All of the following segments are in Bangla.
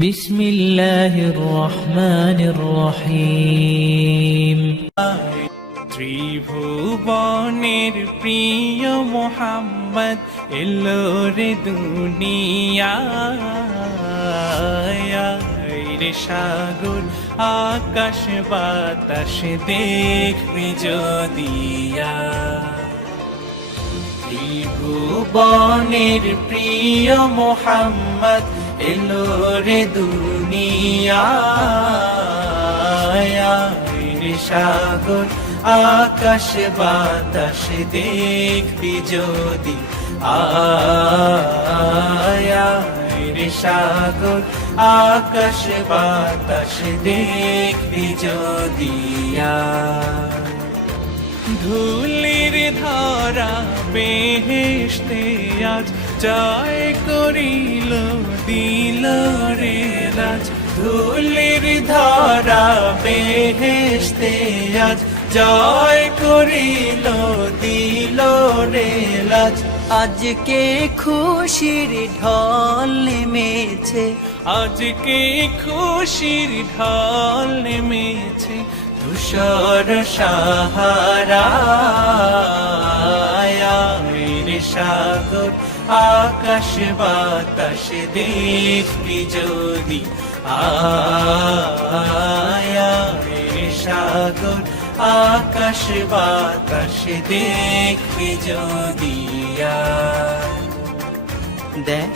বিসমিল্লাহির রহমানির রহিম। ত্রিভুবনের প্রিয় মোহাম্মদ এলো রে দুনিয়ায়, রে সাগর আকাশ বাতাস দেখবি যদিয়া। ত্রিভুবনের প্রিয় মোহাম্মদ এলো রে দুনিয়ায়, রে সাগর আকাশ বাতাস দেখবি যদি রে সাগর আকাশ বাতাস দেখবি যদি। ধুলির ধরা বেহেশতে আজ জয় করিল দিল রে রাজ। ধুলির ধরা বেহেশতে আজ জয় করিল দিল রে লাজ। আজকে খুশির ঢল নেমেছে, আজকে খুশির ঢল নেমেছে ধূসর সাহারায়, রে সাগর আকাশ বাতাস দেখবি যদি রে সাগর আকাশ বাতাস দেখবি যদি। দেখ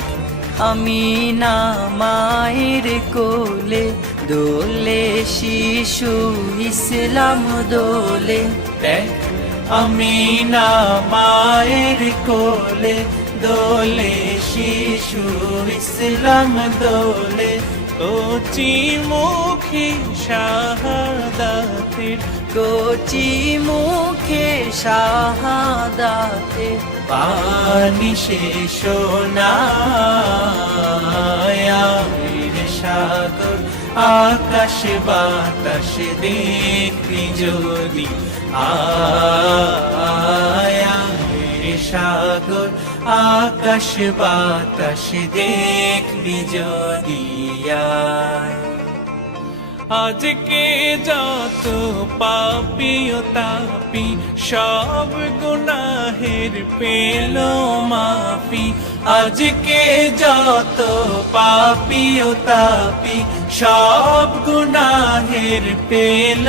আমি না মায়ের কোলে দোলে শিশু ইসলাম দোলে। দেখ আমি না মায়ের কোলে দোলে শিশু ইসলাম দোলে। কচি মুখে শাহাদাতের, কচি মুখে শাহাদাতে পানি শেষ না রে সাগর আকাশ বাতাস দেখবি যদি রে সাগর আকাশ বাতাস দেখবি যদি। আজকে যত পাপী ও তাপী সব গুনাহের পেল মাফি। আজকে যত পাপী ও তাপী সব গুনাহের পেল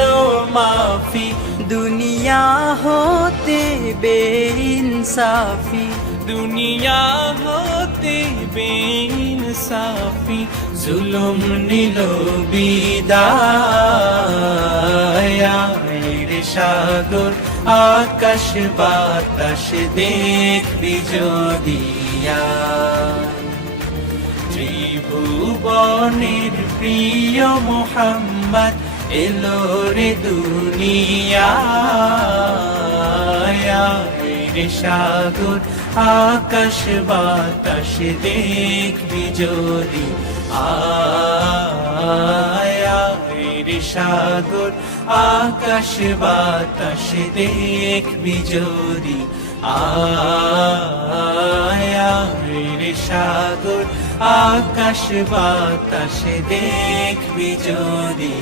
মাফি। দুনিয়া হতে বেইনসাফি, দুনিয়া হতে বেইনসাফি জুলুম নিল বিদায়, রে সাগর আকাশ বাতাস দেখবি যদি। ত্রিভুবনের প্রিয় মোহাম্মদ এলো রে দুনিয়ায়, রে সাগর আকাশ বাতাস দেখবি যদি রে সাগর আকাশ বাতাস দেখবি যদি রে সাগর আকাশ বাতাস দেখবি যদি।